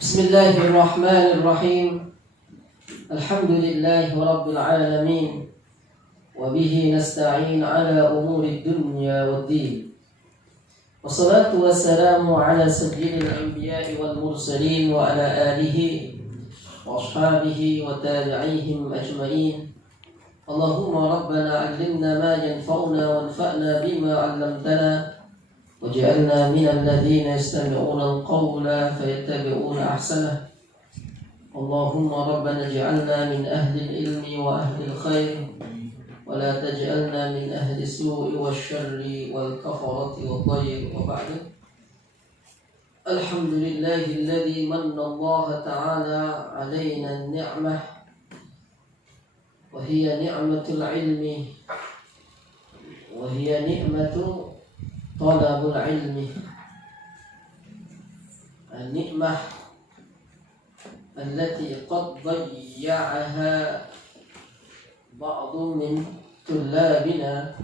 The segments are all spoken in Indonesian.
Bismillahirrahmanirrahim. Alhamdulillahi rabbil alamin. Wa bihi nasta'in ala umuri dunya waddin. Wassalatu wassalamu ala sayyidil anbiya'i wal mursalin wa ala alihi wa ashabihi wa tabi'ihim ajma'in. Allahumma rabbana 'allimna ma yanfa'una wanfa'na bima 'allamtana waj'alna minal ladzina yastami'una al-qawla fayattabi'una ahsanah. Allahumma rabbana ij'alna min ahli al-ilmi wa ahli al-khair wa la taj'alna min ahli as-su'i wasyarri wal kafarati wadh-dhayr. Wa ba'du. Alhamdulillahi alladhi manna Allah ta'ala 'alaina an-ni'mah wa hiya ni'matul 'ilmi wa hiya ni'matu talabul 'ilmi. An-ni'mah allati qad dayya'aha ba'dhu min tullabina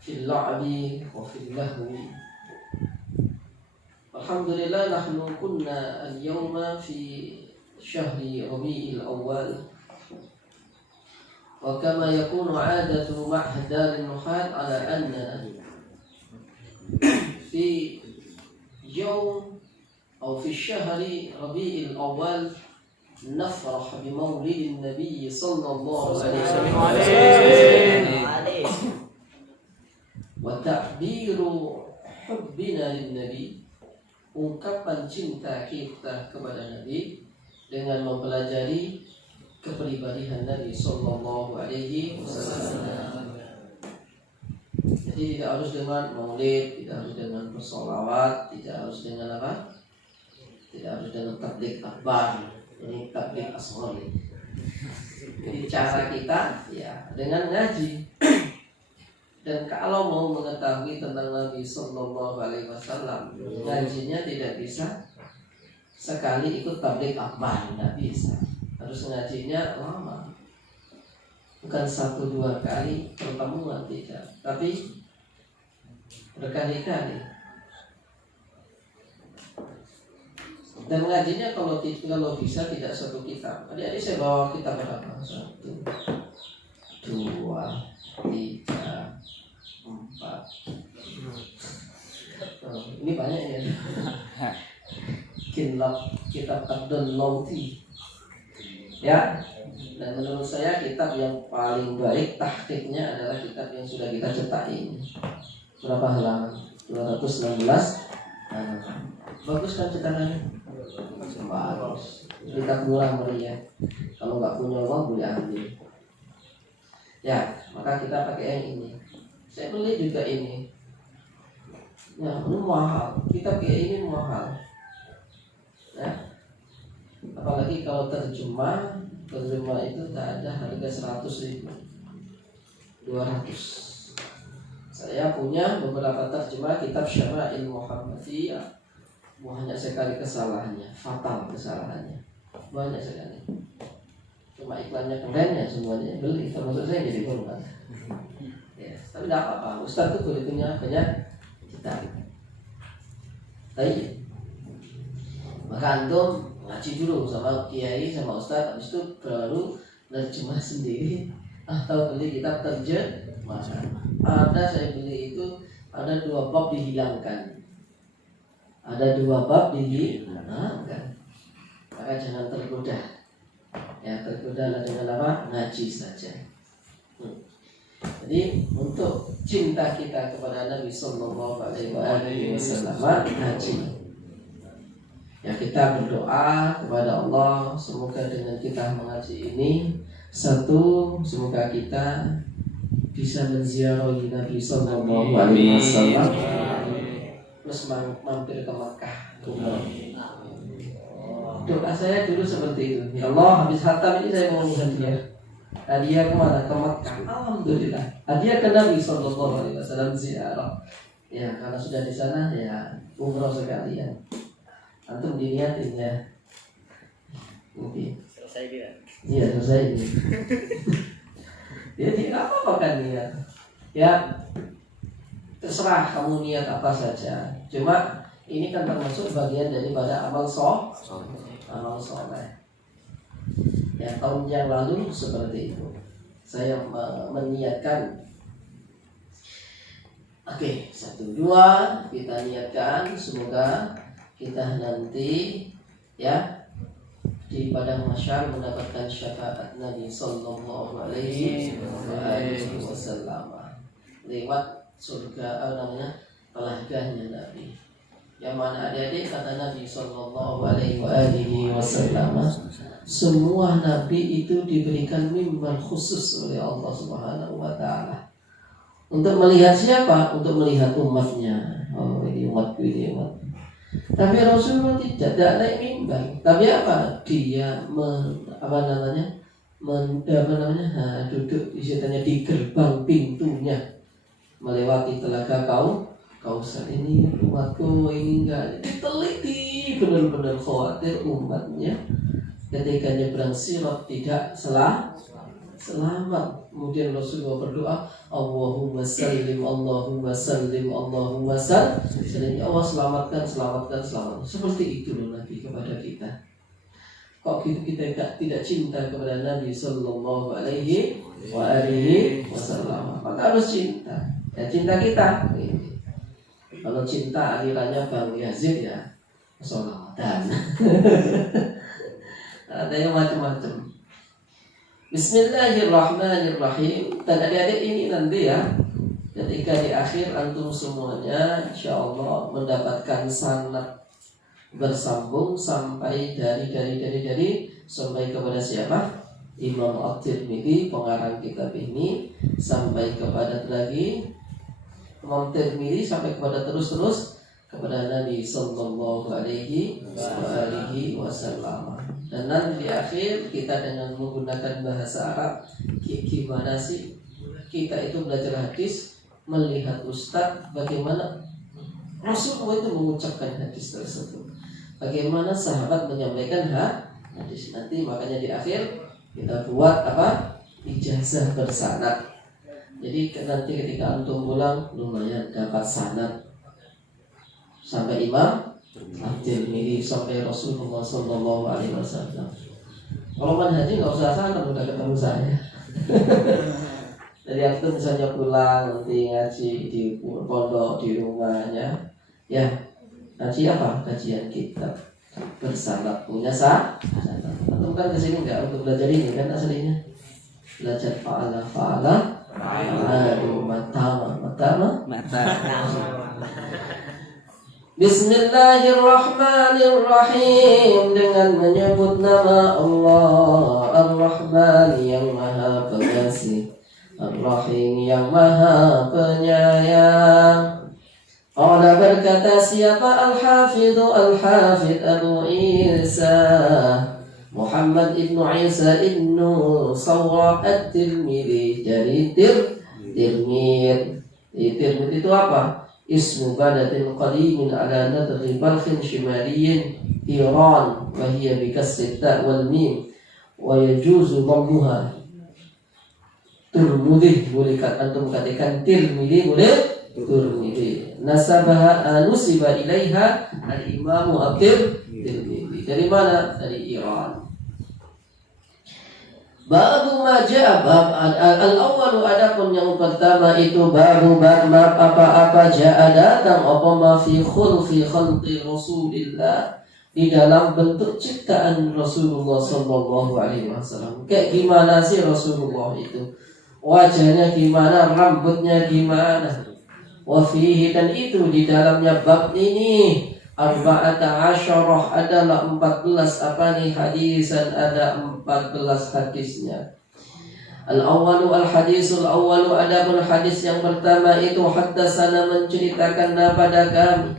fil la'bi wa fil lahwi. Alhamdulillah, nahnu kunna al-yawma fi syahri Rabi'il Awwal. وكما يكون عادة معهد دار النحاة على أن في يوم أو في الشهر ربيع الأول نفرح بمولد النبي صلى الله عليه وسلم وتعبير حبنا للنبي, ungkapan cinta kita kepada Nabi dengan mempelajari kepribadian Nabi Sallallahu Alaihi Wasallam. Jadi tidak harus dengan maulid, tidak harus dengan bersolawat, tidak harus dengan apa? Tidak harus dengan tabligh akbar. Ini tabligh asghar. Jadi cara kita ya dengan ngaji. Dan kalau mau mengetahui tentang Nabi Sallallahu Alaihi Wasallam, ngajinya tidak bisa sekali ikut tabligh akbar, tidak bisa. Harus ngajinya lama, bukan 1-2 kali pertemuan, tidak, tapi berkali-kali. Dan ngajinya kalau bisa tidak satu kitab. Adik-adik saya bawa kitab berapa? 1, 2, 3, 4. Ini banyak ya. Kitab Abdul Lauti. Ya, dan menurut saya kitab yang paling baik tahqiqnya adalah kitab yang sudah kita cetak ini. Berapa halaman? 216 halaman. Bagus kan cetakannya? Bagus. Kitab murah meriah. Kalau nggak punya uang boleh ambil. Ya, maka kita pakai yang ini. Saya beli juga ini. Ya, ini mahal. Kitab kayak ini mahal. Ya. Apalagi kalau terjemah itu tak ada harga 100.000, 200. Saya punya beberapa terjemah kitab Syama'il Muhammadiyah, banyak sekali kesalahannya, fatal kesalahannya, banyak sekali. Cuma iklannya keren ya, semuanya beli, termasuk saya jadi korban. Ya, tapi tidak apa-apa, Ustaz itu boleh punya banyak kitab. Baik. Maka antum ngaji dulu sama kiai sama ustaz, habis itu baru nerjemah sendiri atau beli kitab terjemah. Ada saya beli itu ada 2 bab dihilangkan, ada 2 bab dihilangkan. Maka jangan tergoda. Ya, tergoda dengan apa? Ngaji saja. Jadi untuk cinta kita kepada Nabi Sallallahu Alaihi Wasallam, ngaji. Ya, kita berdoa kepada Allah semoga dengan kita mengaji ini, satu, semoga kita bisa menziarahi Nabi Sallallahu Alaihi Wasallam, terus mampir ke Makkah. Doa saya dulu seperti itu. Ya Allah, habis khatam ini saya mau hadiah kemana? Ke Makkah. Alhamdulillah, hadiah ke Nabi Sallallahu Alaihi Wasallam, ziarah. Ya, karena sudah di sana ya umroh sekalian. Antum diniatin ya. Mungkin selesai dia. Iya, selesai dia. Jadi apa kan niat? Ya terserah kamu niat apa saja. Cuma Ini kan termasuk bagian daripada amal soleh. Ya, tahun yang lalu seperti itu saya meniatkan. Oke, 1, 2 kita niatkan semoga kita nanti ya di padang mahsyar mendapatkan syafaat Nabi sallallahu alaihi wasallam lewat surga telaganya Nabi. Yang mana adik-adik kata Nabi sallallahu alaihi wasallam, semua nabi itu diberikan mimbar khusus oleh Allah Subhanahu wa taala. Untuk melihat siapa? Untuk melihat umatnya. Oh, ini umatku, ini umat. Tapi Rasulullah tidak naik mimbar. Tapi apa? Dia duduk istilahnya di gerbang pintunya, melewati telaga Kausar. Ini umatku, ini enggak. Diteliti benar-benar khawatir umatnya ketika nyebrang sirat tidak selamat. Kemudian Rasulullah berdoa, Allahumma sallim, Allahumma sallim, Allahumma sallim. Ya Allah, selamatkan. Seperti itu loh Nabi kepada kita. Kok gitu kita tidak cinta kepada Nabi sallallahu alaihi wasallam? Maka harus cinta. Ya, cinta kita. Kalau cinta alirannya Bang Yazid ya sholawatan. Ada yang macam-macam. Bismillahirrahmanirrahim. Dan adik-adik ini nanti ya, ketika di akhir antum semuanya insya Allah mendapatkan sanad bersambung sampai dari sampai kepada siapa? Imam At-Tirmidzi, pengarang kitab ini, sampai kepada lagi Imam Tirmidzi, sampai kepada terus kepada Nabi sallallahu alaihi wasallam. Dan nanti di akhir kita dengan menggunakan bahasa Arab, gimana sih kita itu belajar hadis, melihat ustadz bagaimana Rasulullah itu mengucapkan hadis tersebut, bagaimana sahabat menyampaikan hadis. Nanti makanya di akhir kita buat ijazah bersanad. Jadi nanti ketika antum pulang lumayan dapat sanad sampai Imam At-Tirmidzi sampai Rasulullah sallallahu alaihi wasallam. Kalau manhaji nggak usah sanad, udah ketemu saya. Jadi antum misalnya pulang nanti ngaji di pondok di rumahnya, ya ngaji apa? Kajian kitab bersanad punya sanad. Antum kan kesini nggak untuk belajar ini kan aslinya belajar fa'ala matama. Bismillahirrahmanirrahim, dengan menyebut nama Allah Ar-Rahman yang maha pengasih, Ar-Rahim yang maha penyayang. Allah berkata siapa? Al-Hafidh Abu Isa Muhammad ibnu Isa ibnu Sawrah At-Tirmidzi dari Tirmidzi itu apa? Ismu badatin qadimin ala nadri balkhin shimaliyin Iran wa hiya bikasri ta' wal mim wa yajuzu dhammuha Tirmidzi. Boleh antum katakan Tirmidzi, boleh Tirmidzi. Nusiba ilaiha al-Imam At-Tirmidzi. Dari mana? Dari Iran. Babu majah, bab al-awwalu, adapun yang pertama itu babu bab apa-apa jaa datang apa ma fi khulqi Rasulillah, di dalam bentuk ciptaan Rasulullah sallallahu alaihi wasallam. Kayak gimana sih Rasulullah itu? Wajahnya gimana, rambutnya gimana? Wa fihi, dan itu di dalamnya bab ini arba'ata asyarah, adalah 14 hadisan, ada 14 hadisnya. Al-awwalu al-hadisul awwalu, adapun hadis yang pertama itu haddatsana, menceritakan pada kami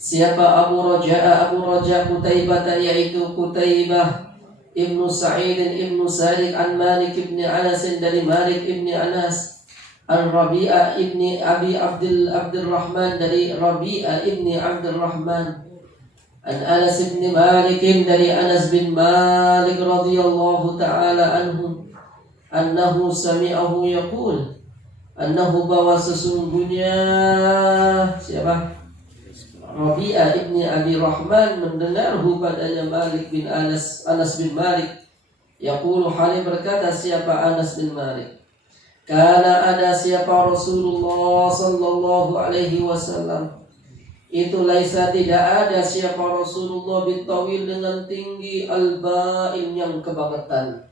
siapa? Abu Raja Qutaibah, yaitu Qutaibah Ibnu Sa'id Ibnu Salik an Malik ibn Anas, dari Malik ibn Anas, Al-Rabi'ah ibni Abi Abdurrahman, dari Rabi'ah ibni Abdurrahman, an Anas ibn Malik, dari Anas bin Malik radhiyallahu ta'ala anhu, annahu sami'ahu yaqul, annahu, bahwa sesungguhnya siapa? Rabi'ah ibni Abi Rahman mendengarhu padanya Malik bin Anas bin Malik. Yaqulu hali berkata siapa Anas bin Malik. Karena ada siapa Rasulullah sallallahu alaihi wasallam. Itu laisa tidak ada siapa Rasulullah bin tawil dengan tinggi al-ba'in yang kebangetan.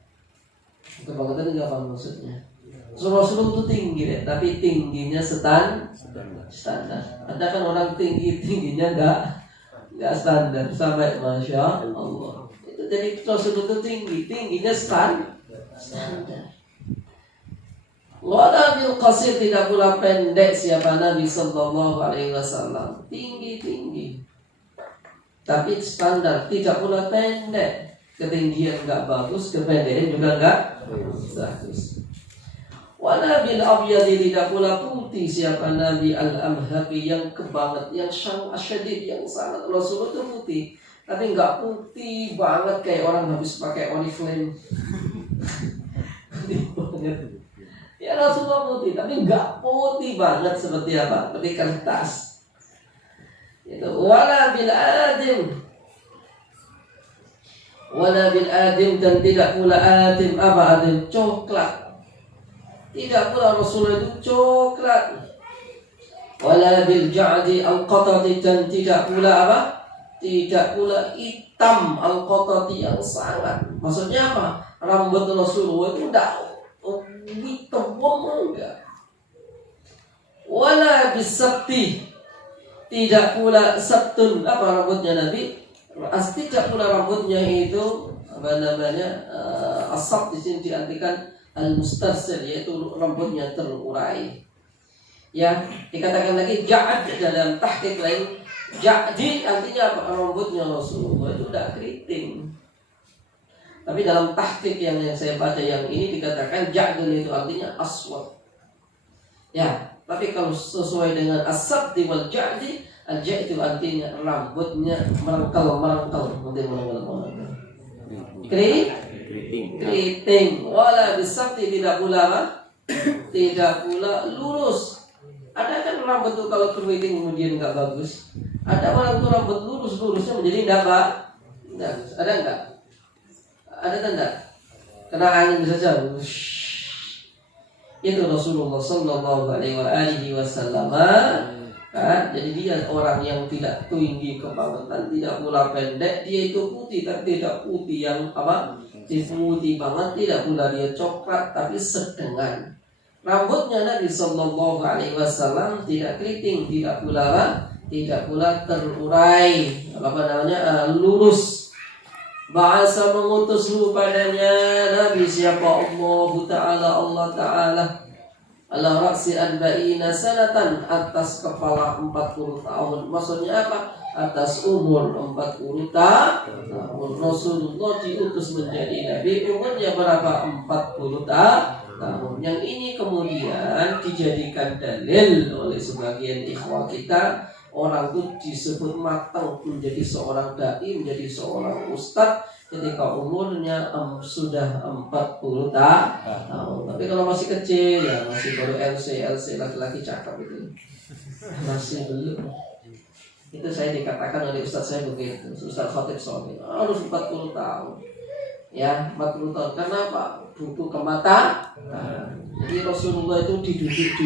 Kebangetan ini apa maksudnya? Rasulullah itu tinggi deh, tapi tingginya standar. Ada kan orang tingginya enggak standar sampai masya Allah. Itu jadi Rasulullah itu tingginya standar. Wala bil qasir tidak pula pendek siapa Nabi sallallahu alaihi wasallam. Tinggi. Tapi standar, tidak pula pendek. Ketinggian enggak bagus, kependekan juga enggak bagus. Wala bil abyadi tidak pula putih siapa Nabi al-amhaqi yang kebanget, yang asyadid, yang sangat. Rasulullah itu putih, tapi enggak putih banget kayak orang habis pakai Oriflame. Ya Rasulullah putih, tapi enggak putih banget seperti apa? Seperti kertas. Itu wala bil adim dan tidak pula adim. Apa adim? Coklat. Tidak pula Rasulullah itu coklat. Wala bil ja'di al-qatati dan tidak pula apa? Tidak pula hitam al-qatati yang sangat. Maksudnya apa? Rambut Rasulullah itu tidak hitam enggak. Wala bisabti tidak pula sabtun. Apa rambutnya Nabi? Tidak pula rambutnya itu apa namanya? Asab di sini diartikan al-mustarsil, yaitu rambutnya terurai. Ya, dikatakan lagi ja'ad dalam tahqiq lain. Ja'di artinya apa? Rambutnya Rasulullah itu tidak keriting. Tapi dalam tahqiq yang saya baca yang ini dikatakan ja'dun itu artinya aswad. Ya, tapi kalau sesuai dengan as-sabti wal ja'di, al-ja'd itu artinya rambutnya merengkel. Keriting. Wala bisabti tidak pula tidak pula lurus. Ada kan rambut itu kalau keriting kemudian enggak bagus. Ada orang tuh rambut lurusnya menjadi enggak bagus. Ada enggak? Ada tanda? Kena angin saja. Itu Rasulullah sallallahu alaihi wasallam. Kan? Jadi dia orang yang tidak tinggi kebangetan, tidak pula pendek. Dia itu putih, tapi tidak putih yang apa? Putih banget, tidak pula dia coklat, tapi sedengan. Rambutnya Nabi sallallahu alaihi wasallam tidak keriting, tidak pula terurai, lurus. Bahasa mengutushu padanya Nabi siapa Allah Ta'ala ala raksi arba'ina sanatan, atas kepala 40 tahun. Maksudnya apa? Atas umur 40 tahun. Rasulullah diutus menjadi Nabi umurnya berapa? 40 tahun. Yang ini kemudian dijadikan dalil oleh sebagian ikhwah kita. Orang itu disebut matang menjadi seorang dai, menjadi seorang ustadz ketika umurnya sudah 40 tahun. Tapi kalau masih kecil ya masih baru LC laki-laki cakep itu masih belum. Itu saya dikatakan oleh ustadz saya begitu, Ustadz Khatib Sohib harus 40 tahun. Ya 40 tahun. Kenapa? Butuh kemata. Jadi Rasulullah itu dididik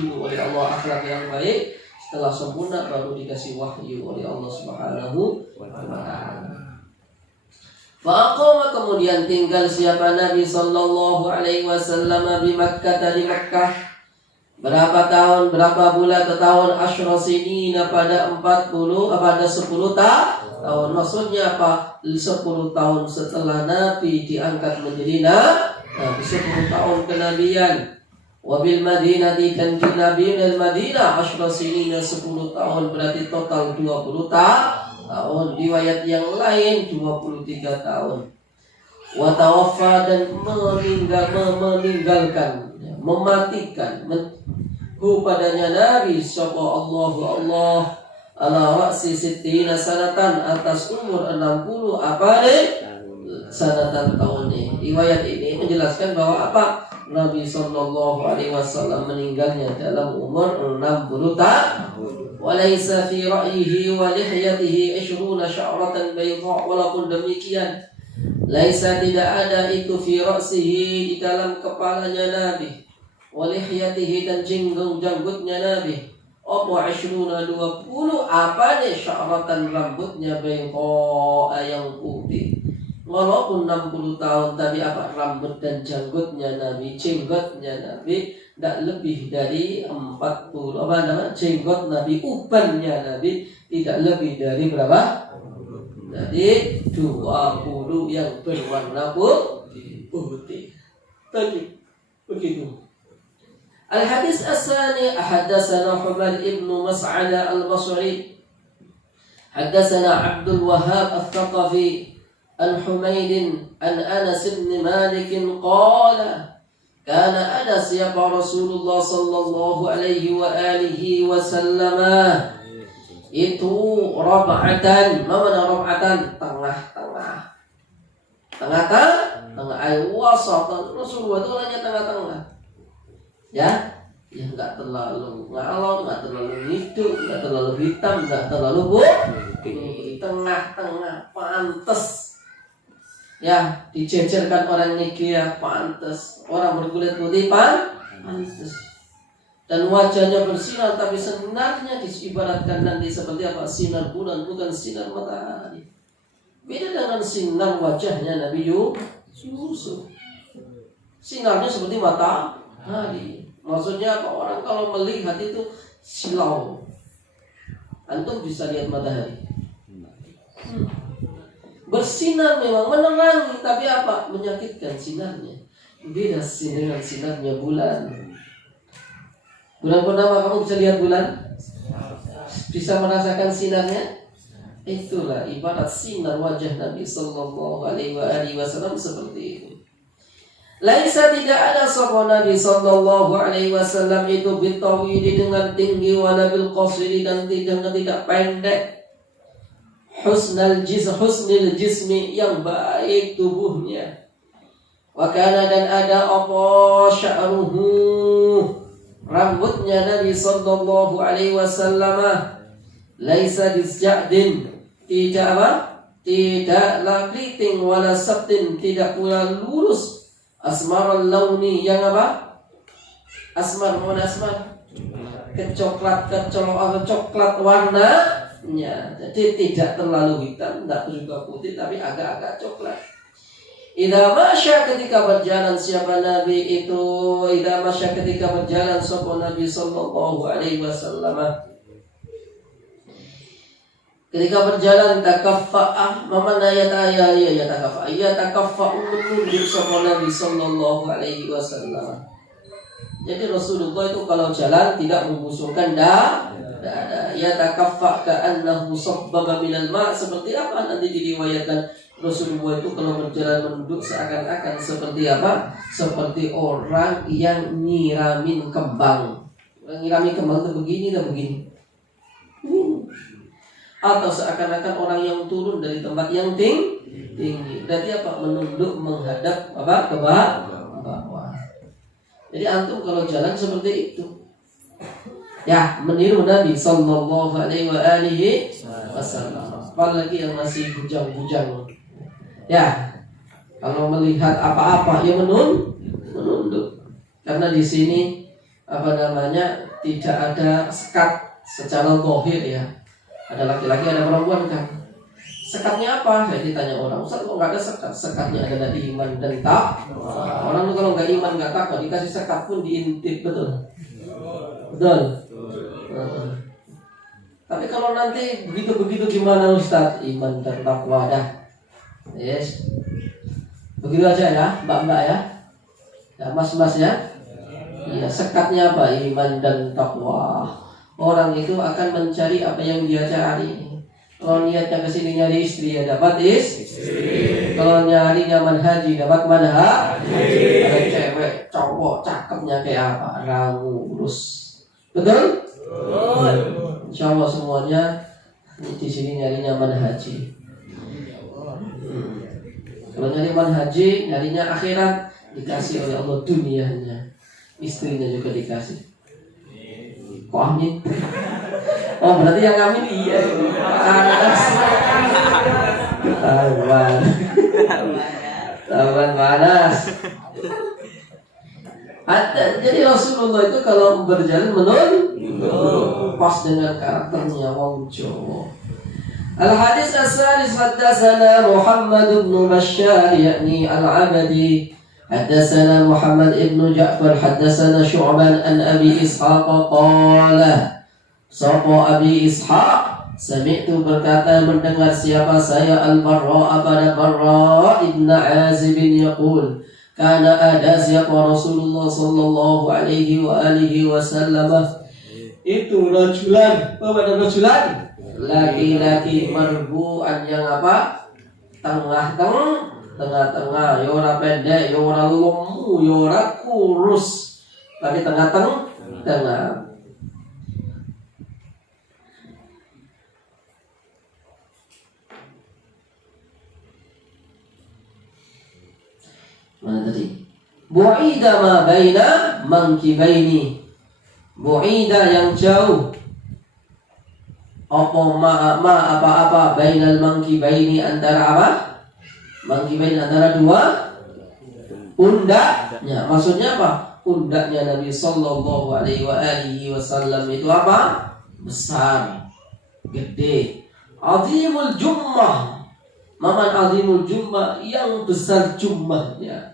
dulu oleh Allah akhlak yang baik. Setelah sempurna baru dikasih wahyu oleh Allah Subhanahu wa Ta'ala. Faqama kemudian tinggal siapa Nabi sallallahu alaihi wasallam di Makkah, dari Makkah. Berapa tahun, berapa bulan ke tahun? Asyra sinina pada 10 tahun. Maksudnya apa? 10 tahun setelah Nabi diangkat menjadi Nabi, 10 tahun kenabian. Wabil Madinah dan di Nabi dan Madinah asyra sinina 10 tahun, berarti total 20 tahun. Riwayat yang lain 23 tahun. Wa tawaffa dan meninggalkan, mematikan padanya Nabi sallallahu Allah ala ra'si sittina sanatan, atas umur 60 apa sanatan tahun ini. Riwayat ini menjelaskan bahwa apa? Nabi Shallallahu Alaihi Wasallam meninggalnya dalam umur 60 tahun. Walaysa fi ra'yihi wa lihyatihi 20 sya'ratan bayda. Walaupun demikian, laisa tidak ada itu fi ra'sihi di dalam kepalanya Nabi, wa lihyatihi dan janggutnya Nabi. Apa 20 apa nih sya'ratan rambutnya bayda yang putih. Walaupun 60 tahun tadi apa rambut dan janggutnya Nabi, jenggotnya Nabi tidak lebih dari 40 apa namanya jenggot Nabi, ubannya Nabi tidak lebih dari berapa? Dari 20 yang berwarna putih. Tadi begitu. Al-hadis as-sani hadatsana Humaid ibn Mas'ad al-Basri. Hadatsana Abdul Wahhab al-Thaqafi an Humaid an Anas bin Malik qala kana Anas yaqra Rasulullah sallallahu alaihi wa alihi wasallam itu rab'atan. Mana rab'atan? Tengah-tengah ay wasatan. Rasulullah itu hanya tengah-tengah. Ya enggak terlalu ngalor, enggak terlalu hidup, enggak terlalu hitam, enggak terlalu putih, tengah-tengah, pantas. Ya, dijejerkan orang Nigeria pantas, orang berkulit putih pantas. Dan wajahnya bersinar, tapi sebenarnya diibaratkan nanti seperti apa? Sinar bulan, bukan sinar matahari. Beda dengan sinar wajahnya Nabi Yusuf. Sinarnya seperti matahari. Maksudnya apa? Orang kalau melihat itu silau. Antum bisa lihat matahari. Bersinar memang menerangi, tapi apa? Menyakitkan sinarnya. Beda dengan sinarnya bulan. Bulan purnama kamu bisa lihat bulan? Bisa merasakan sinarnya? Itulah ibarat sinar wajah Nabi Sallallahu Alaihi Wasallam seperti itu. Laisa tidak ada sapa Nabi Sallallahu Alaihi Wasallam itu bitawili dengan tinggi, wala bil qasiri dan tidak pendek. Husnul jismi yang baik tubuhnya. Wa kana dan ada apa sya'ruhu rambutnya Nabi sallallahu alaihi wasallam laisa disja'din, tidak apa? Tidaklah keriting, wala sabtin, tidak pula lurus, asmaral launi yang apa? Asmar, mana asmar? Coklat warna. Ya, jadi tidak terlalu hitam, tidak juga putih, tapi agak-agak coklat. Idza masya ketika berjalan siapa Nabi itu, idza masya ketika berjalan sapa Nabi sallallahu alaihi wasallam. Ketika berjalan takaffa'ah, mana ya takaffa. Ya takaffa menunjuk sapa Nabi sallallahu alaihi wasallam. Jadi Rasulullah itu kalau jalan tidak membusungkan dada. Ya takaffa ka'annahu sabbaba minal ma'. Seperti apa nanti diriwayatkan Rasulullah itu kalau berjalan menunduk seakan-akan seperti apa? Seperti orang yang nyiramin kembang. Nyiramin kembang itu begini dan begini. Atau seakan-akan orang yang turun dari tempat yang tinggi. Berarti apa? Menunduk menghadap apa? Ke bawah. Jadi antum kalau jalan seperti itu. Ya, meniru Nabi sallallahu alaihi wasallam. Apalagi yang masih bujang-bujang. Ya, kalau melihat apa-apa ya menunduk. Karena di sini apa namanya tidak ada sekat secara zahir ya. Ada laki-laki, ada perempuan kan. Sekatnya apa? Saya ditanya orang, Ustaz kok nggak ada sekat? Sekatnya adalah iman dan takwa. Orang tuh kalau nggak iman nggak takwa dikasih sekat pun diintip, betul. Tapi kalau nanti begitu gimana Ustaz? Iman dan takwa dah. Yes. Begitu aja ya, mbak-mbak ya. Ya, mas-mas ya. Ya, sekatnya apa? Iman dan takwa. Orang itu akan mencari apa yang dia cari. Kalau niatnya kesini nyari istri ya dapat istri. Kalau nyari nyaman haji dapat mana haji. Ada cewek, cowok, cakepnya kayak apa? Rangurus. Betul? Insya Allah semuanya di sini nyari nyaman haji. Kalau nyari manhaji, nyarinya akhirat, dikasih oleh Allah dunianya. Istrinya juga dikasih. Kok amin? Oh berarti yang amin iya. Panas. Tawan panas. Jadi Rasulullah itu kalau berjalan menurun pas dengan karakternya wong Jawa. Al-hadis as-salis haddatsana Muhammad bin Bashar yakni al-Abadi haddatsana Muhammad ibn Ja'far haddatsana Syu'ban an Abi Ishaq qala sapa Abi Ishaq sami'tu berkata mendengar siapa saya Al-Barra pada Barra ibn Azib yaqul karena ada siapa Rasulullah sallallahu alaihi wa alihi wasallam itu rajulan, laki-laki marbu'an yang apa? Tengah-tengah, ya ora pendek, ya ora lemu, ya ora kurus, tapi tengah-tengah. Mana tadi? Bu'ida ma baina mankibaini. Bu'ida yang jauh. Apa bainal mankibaini antara apa? Mankibaini antara dua pundaknya. Maksudnya apa? Pundaknya Nabi sallallahu alaihi wasallam itu apa? Besar, gede. Azimul jummah. Maman azimul jummah, yang besar jummahnya.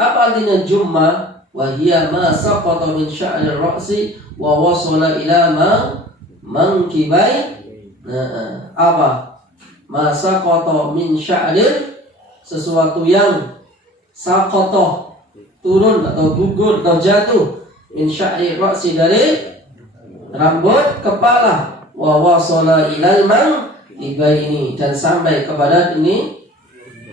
Apa artinya jummah? Wahiyya ma saqata min sya'ri ra'si wa wasala ila mankibai. Apa? Ma saqata min sya'ri, sesuatu yang saqata turun atau gugur atau jatuh, min sya'ri ra'si dari rambut kepala, wa wasala ilal mankibai ini, dan sampai kepada ini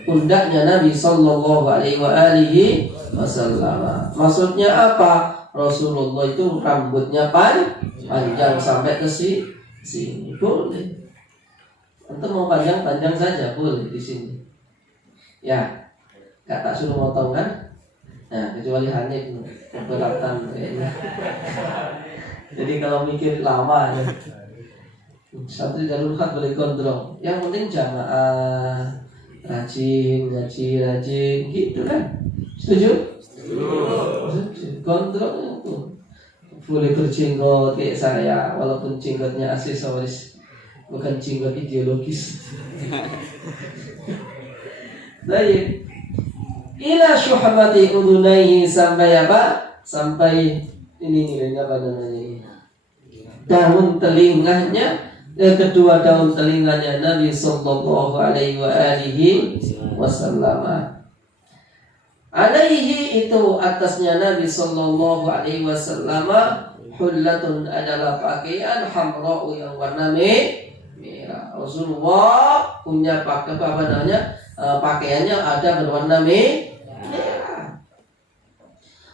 pundaknya Nabi sallallahu alaihi wasallam. Maksudnya apa? Rasulullah itu rambutnya panjang sampai ke sini. Boleh. Untuk mau panjang saja boleh di sini. Ya. Enggak tak suruh motong kan? Nah, kecuali Hanif keberatan kayaknya. Jadi kalau mikir lama ya. Satu jalur hak boleh gondrong. Yang penting jamaah, rajin, ngaji rajin, gitu kan? Setuju? Setuju. Gondrong itu boleh berjenggot kayak saya, walaupun jenggotnya aksesoris, bukan jenggot ideologis. Baik. Ila syuhamati udunaihi, sampai apa? Sampai ini apa namanya? Daun telinganya. Kedua daun telinganya Nabi sallallahu alaihi wasallam. Alaihi itu atasnya Nabi sallallahu alaihi wasallam hullatun adalah pakaian hamra'u yang warna merah. Rasulullah punya pakaiannya ada berwarna merah.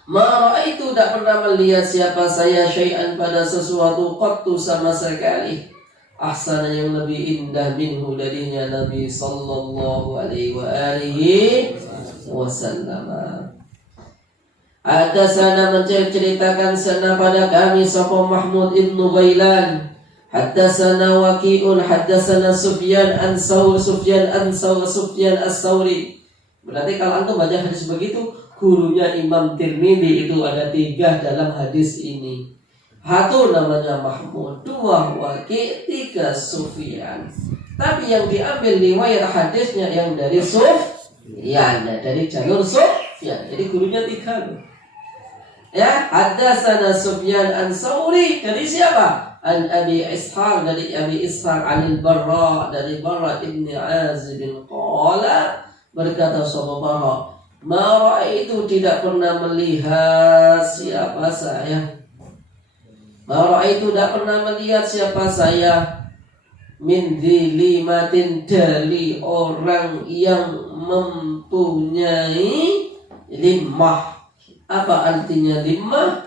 Ma itu tidak pernah melihat siapa saya syai'an pada sesuatu qattu sama sekali ahsana yang lebih indah minhu darinya Nabi sallallahu alaihi wasallam. Ada sana menceritakan sana pada kami sapa Mahmud ibnu Ghailan, haddatsana Waqi'un, haddatsana Sufyan as-Sauri. Berarti kalau antum baca hadis begitu, gurunya Imam Tirmidzi itu ada 3 dalam hadis ini. Satu namanya Mahmud, 2 Waqi', 3 Sufyan. Tapi yang diambil riwayat hadisnya yang dari Sufyan, dari jalur Sufyan. Jadi gurunya 3. Ya, haddatsana Sufyan an-Sauri dari siapa? An Abi Ishaq, dari Abi Ishaq, anil Barra, dari Barra ibn Azib qala, berkata sahabat Barra, ma ra'aitu, tidak pernah melihat siapa saya. Bahwa itu tidak pernah melihat siapa saya min dzilimatin, dari orang yang mempunyai limmah. Apa artinya limmah?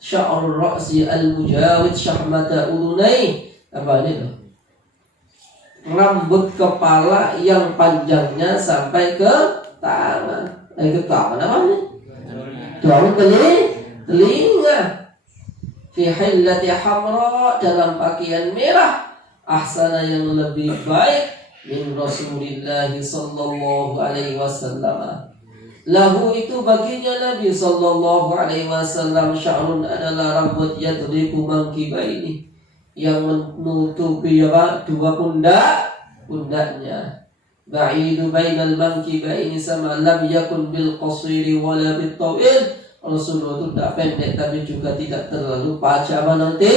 Sya'rul ra'si al-mujawid syahmata udunai. Apa ini tuh? rambut kepala yang panjangnya sampai ke tangan. Itu tangan apa nih? Daun telinga. Fi hillati hamra, dalam pakaian merah, ahsana yang lebih baik min Rasulillah sallallahu alaihi wasallam. Lahu itu baginya Nabi sallallahu alaihi wasallam sya'run adalah rambut yadribu mankibaini, yang menutupi dua pundaknya. Ba'idu bainal mankibaini sama lam yakun bil qasiri wala bil tawil. Rasulullah itu tidak pendek tapi juga tidak terlalu panjang nanti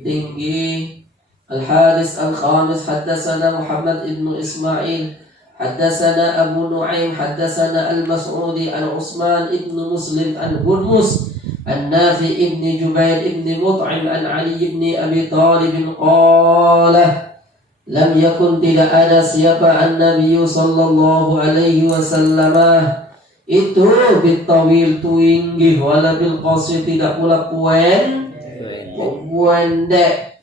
tinggi. Al-Haris Al-Khamis haddatsana Muhammad ibn Ismail haddatsana Abu Nu'aim haddatsana Al-Mas'udi an Utsman ibn Muslim an Hurmus an Nafi ibn Jubair ibn Mut'im an Ali ibn Abi Talib qala lam yakun, tidak ada siapa an-Nabi sallallahu alaihi wasallam itu bitawil tuinggi wala bil qasir, tidak pula pendek.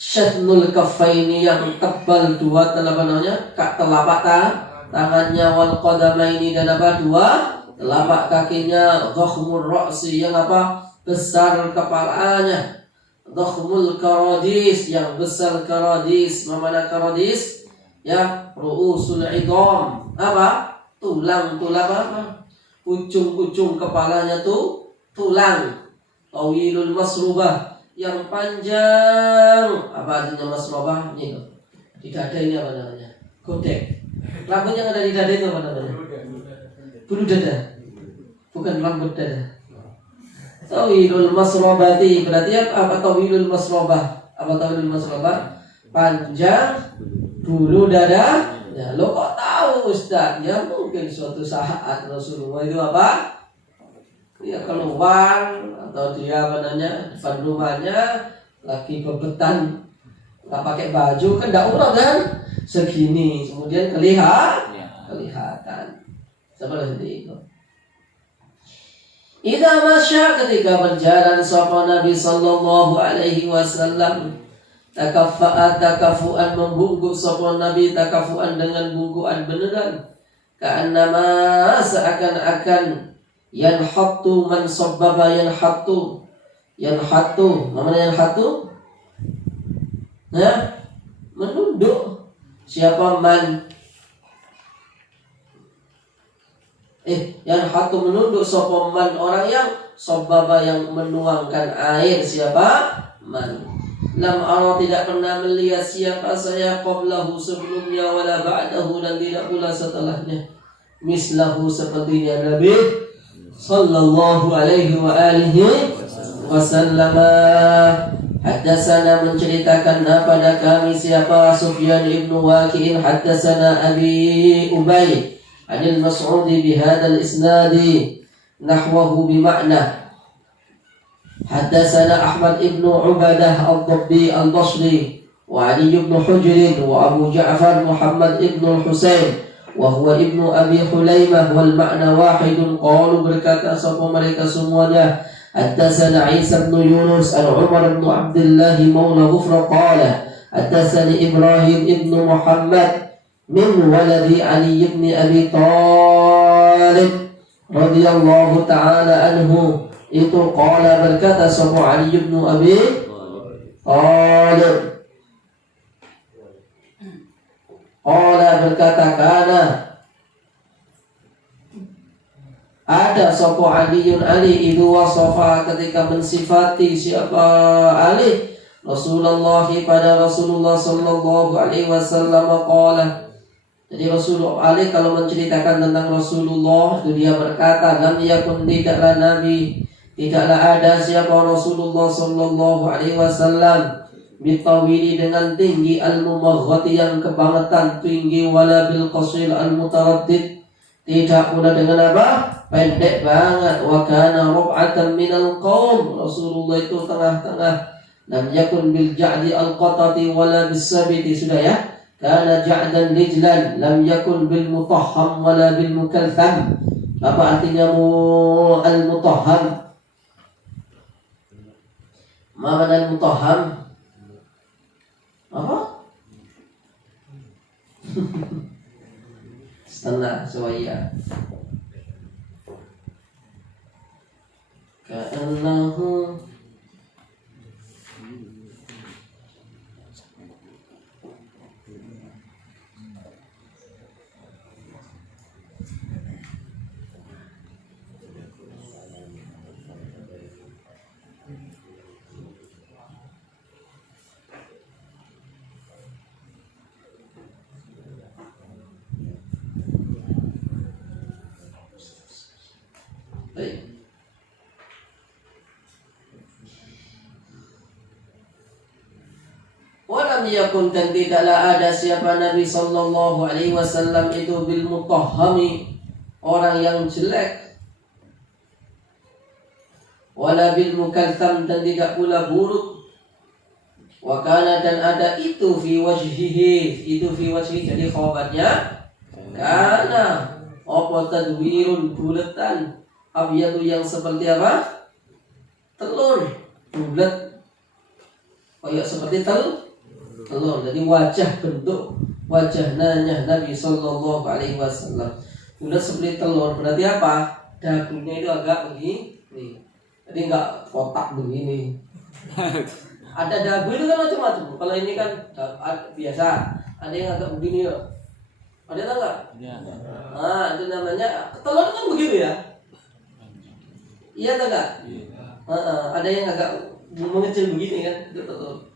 Syatnul kaffaini, yang tebal dua telapak tangannya, wal qadamaini, dan dua telapak kakinya, dhakhmur ra'si, yang besar kepalanya, dhakhmul karadis, yang besar karadis. Mana karadis? Ya, ru'usul idham, tulang ujung kepalanya tuh tulang. Tawilul masrubah, yang panjang. Apa artinya masrubah? Ini loh, di dada ini apa namanya? Godek. Rambut yang ada di dada itu apa namanya? Bulu dada, bukan rambut dada. Tawilul masrubati, berarti apa tawilul masrubah? Apa tawilul masrubah? Panjang bulu dada. Ya, lo kok tahu Ustaz? Ya mungkin suatu saat Rasulullah itu ya keluar, atau dia depan rumahnya lagi bebetan, nggak pakai baju, kan daurah kan segini, kemudian kelihatan seperti itu. Idza masya, ketika berjalan sapa Nabi sallallahu alaihi wasallam, takafuan, membungkuk sapa Nabi, takafuan dengan bungkuan beneran, ka'annama, seakan-akan, yanhattu man sabbaba, yanhattu, mana yanhattu? Nah, menunduk siapa man? Yanhattu, menunduk sapa man, orang yang sabbaba, yang menuangkan air, siapa? Man. Lam ara, tidak pernah melihat siapa saya qablahu, sebelumnya, wala ba'dahu, dan tidak pula setelahnya, mislahu, sepertinya Nabi sallallahu alaihi wa alihi wasallam. Haddatsana, menceritakan pada kami siapa? Sufyan ibn Waqi'in haddatsana Abi Ubay anil Mas'udi bihadzal isnadi nahwahu bima'na. Haddatsana Ahmad ibn Ubadah al-Dabbi al-Basri wa Ali ibn Hujr wa Abu Ja'far Muhammad ibn al-Husain wa huwa ibnu Abi Hulaimah wal ma'na wahidun. Qalu, berkata sapa mereka semuanya, haddatsana Isa ibn Yunus an Umar ibn Abdullah maula Ghufra qala haddatsani Ibrahim ibn Muhammad min waladi Ali ibn Abi Talib radhiyallahu ta'ala anhu. Itu qala, berkata sapa Ali ibn Abi Talib, qala, berkata, kana, ada sapa Aliun Ali, itu wasafa, ketika mensifati siapa Ali, Rasulullah, pada Rasulullah sallallahu alaihi wasallam qala. Jadi Rasulullah Ali kalau menceritakan tentang Rasulullah itu dia berkata, lam yakun, tidaklah Nabi, tidaklah ada siapa Rasulullah sallallahu alaihi wasallam bitawili, dengan tinggi, al-mumaghati, yang kebangetan tinggi, wala bil qasil al-mutaraddid, tidak pula dengan pendek banget. Wa kana rub'atan minal qaum, Rasulullah itu tengah-tengah. Lam yakun bil ja'di al-qatati wala bis sabiti, sudah ya. Kana ja'dan rijlan, lam yakun bil mutahham wala bil mukaltham. Apa artinya al-mutahham? Mana al-mutahham? Setengah suaya. Ka'annahu baik. Walam yakun, dan tidaklah ada siapa Nabi sallallahu alaihi wasallam itu bil mutahhami, orang yang jelek, wala bil mukaltham, dan tidak pula buruk. Wa kana, dan ada itu fi wajhihi, itu fi wajhihi, jadi khabarnya kana apa tadwirun, bulatan, abyadu, yang seperti apa? Telur bulat, kayak seperti telur. Jadi wajah, bentuk wajahnya Nabi sallallahu alaihi wasallam bulat seperti telur. Berarti apa? Dagunya itu agak begini, jadi enggak kotak begini. Ada dagu itu kan macam-macam. Kalau ini kan biasa, ada yang agak begini ya. Ada tahu nggak? Ya. Nah, itu namanya telur kan begitu ya. Iya tak nggak? Ada yang agak mengecil begini kan, itu telur.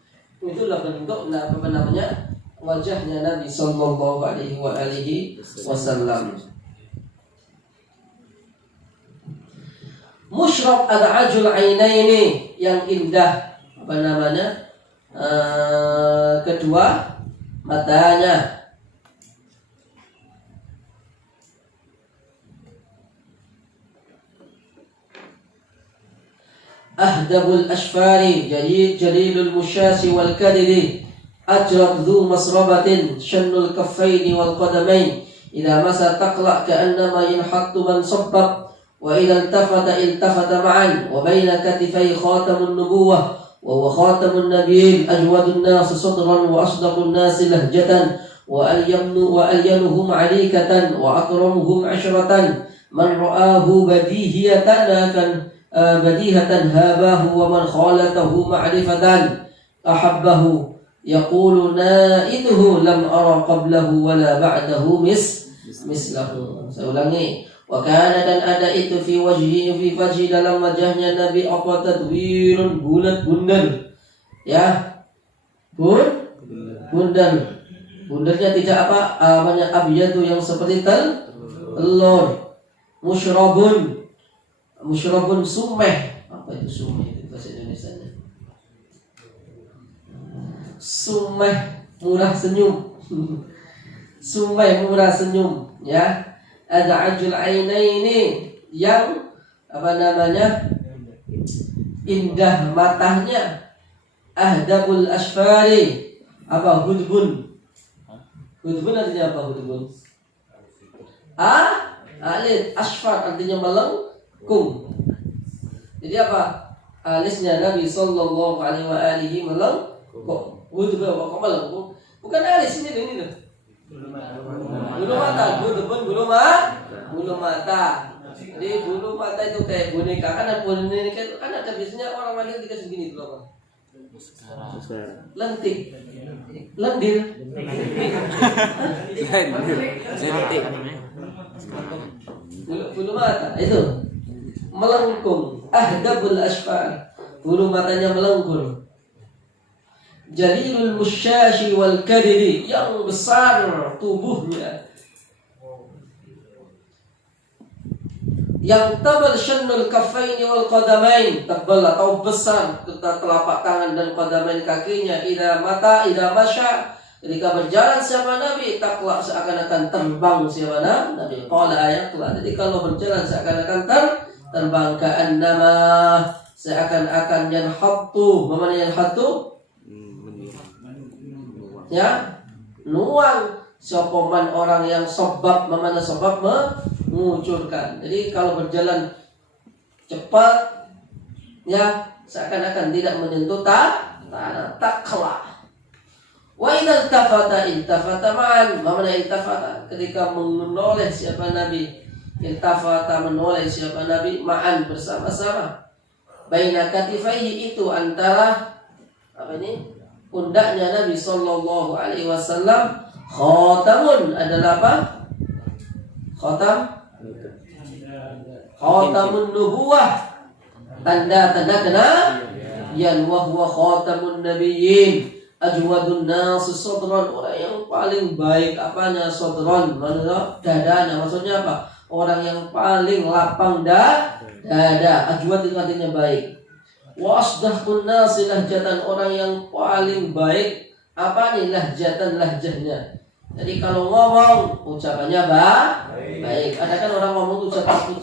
Itulah bentuk apa namanya wajahnya Nabi sallallahu alaihi wasallam. Musyrab ad'ajul ainaini, yang indah apa namanya kedua matanya. Ahdabul ashfari, jalilul musyasi wal kadidi, ajrad dhu masrabatin, shannul kaffaini wal qadamain, idha masa taqla' ka'annama yanhattu man sabbab, wa idha iltafata ma'an, wa bayna katifai khatamun nubuwah, wa huwa khatamun nabiyyin, ajwadun nas sadran wa asdaqun nas lahjatan, wa alyanuhum 'alikatan, wa akramuhum 'ashratan, man ra'ahu badihatan habahu, wa man khalatahu ma'rifatan ahabbahu, yaqulu na'iduhu lam ara qablahu wala ba'dahu mislahu. Saya ulangi. Wa kana, dan ada itu fi wajhi dalam wajahnya Nabi apa tadwirun, bulat bundar. Ya. Bundarnya tidak apa? Namanya abyadu, yang seperti telur. Musyrabun sumeh. Apa itu sumeh itu bahasa Indonesianya? Sumeh, murah senyum. Sumeh, murah senyum, ya. Ad'ajul ainaini, yang apa namanya? Indah matanya. Ahdabul ashfari, apa? Hudbun. Hudbun artinya apa? Hudbun? Alit, asfar artinya melengkung. Jadi apa? Alisnya Nabi sallallahu alaihi melengkung. Hudbun kok melengkung? Bukan alis ini loh. Bulu mata, bulu mata. Jadi bulu mata itu kayak boneka, kan boneka itu kan ada biasanya orang wanita dikasih begini dulu apa? Lentik. Lendir. Bulu mata itu melengkung. Ahdabul asfar, bulu matanya melengkung. Jalilul musyashi wal kadiri, yang besar tubuhnya. Yang tabal syannul kaffaini wal qadamain, tebal atau besar telapak tangan dan qadamain kakinya. Idza masya, ketika berjalan siapa Nabi, takla seakan-akan terbang siapa Nabi. Qala ayatullah, jadi kalau berjalan seakan-akan terbang, ka'annama, seakan-akan yanhattu. Mana yanhattu? Ya, nuang. Sopoman orang yang sobab, mana sobab mengucurkan. Jadi kalau berjalan cepat, ya seakan-akan tidak menyentuh tanah, takla. Wa idza iltafata ma'an. Mana iltafata? Ketika menoleh siapa Nabi. Iltafata menoleh siapa Nabi ma'an bersama-sama. Baina katifaihi itu antara apa ini? Pundaknya Nabi sallallahu alaihi wasallam khatamun adalah apa? Khatamun nubuwah. Tanda-tanda kenabian wa huwa khatamun nabiyyin. Ajwadun nas sadran, orang yang paling baik apanya sadran, maksudnya dadanya, maksudnya apa? Orang yang paling lapang dada. Ajwad itu artinya baik. Wa asdaqun nas lahjatan, orang yang paling baik apa nih lahjahnya. Jadi kalau ngomong ucapannya baik. Ada kan orang ngomong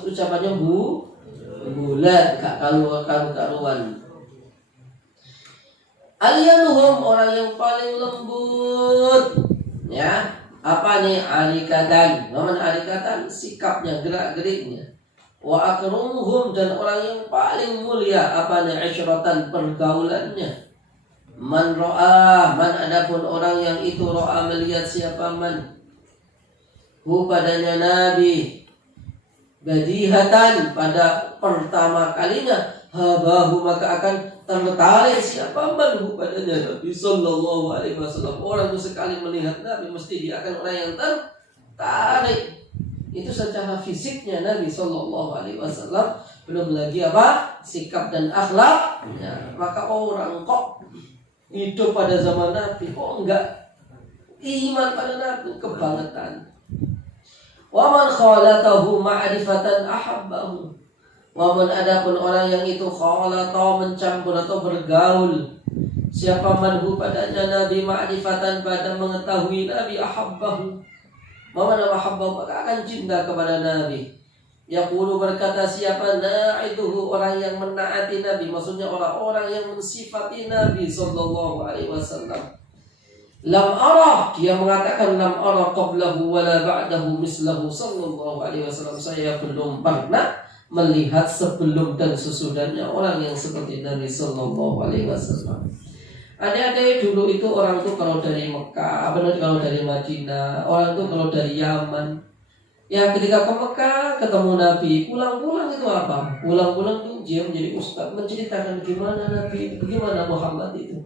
ucapannya bulat, gak karuan. Aliyanuhum, orang yang paling lembut, ya. Apa nih arikatan? Mana arikatan? Sikapnya, gerak-geriknya. Wa akrumuhum, dan orang yang paling mulia apa nih isyratan, pergaulannya. Man adapun orang yang itu ro'a melihat siapa man hu padanya Nabi badihatan pada pertama kalinya habahu maka akan tertarik siapa man hu padanya Nabi sallallahu alaihi wasallam. Orang itu sekali melihat Nabi mesti dia akan orang yang tertarik. Itu secara fisiknya Nabi sallallahu alaihi wasallam, belum lagi apa? Sikap dan akhlaknya. Maka orang kok hidup pada zaman Nabi kok enggak iman pada Nabi, kebangetan. Wa man khalatahu ma'rifatan ahabbahu. Wa man adapun orang yang itu khalata mencampur atau bergaul siapa manhu padanya Nabi ma'rifatan pada mengetahui Nabi ahabbahu. Mana mahabbahu maka akan cinta kepada Nabi. Yaqulu berkata siapa na'iduhu, orang yang menaati Nabi, maksudnya orang-orang yang mensifati Nabi sallallahu alaihi wasallam. Lam ara, dia mengatakan lam ara qablahu wala ba'dahu mislahu sallallahu alaihi wasallam. Saya belum pernah melihat sebelum dan sesudahnya orang yang seperti Nabi sallallahu alaihi wasallam. Adik-adik dulu itu orang itu kalau dari Mekah, kalau dari Madinah, orang itu kalau dari Yaman, ya ketika ke Mekah ketemu Nabi, pulang-pulang itu apa? Pulang-pulang tuh dia menjadi ustaz, menceritakan gimana Nabi, bagaimana Muhammad itu,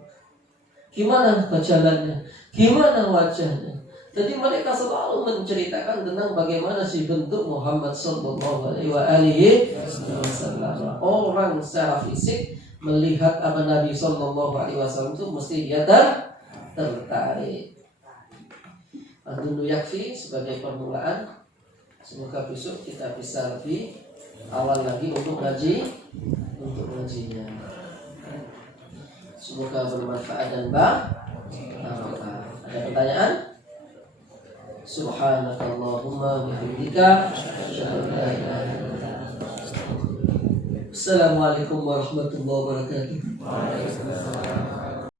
gimana jalannya, gimana wajahnya. Jadi mereka selalu menceritakan tentang bagaimana sih bentuk Muhammad sallallahu alaihi wasallam. Orang secara fisik melihat apa Nabi sallallahu alaihi wasallam itu mesti dia tertarik. Dulu yakfi sebagai permulaan. Semoga besok kita bisa lebih awal lagi untuk ngajinya. Semoga bermanfaat dan barokah. Ada pertanyaan? Subhanakallahumma bihamdika asyhadu an la ilaha illa anta. Assalamualaikum warahmatullahi wabarakatuh.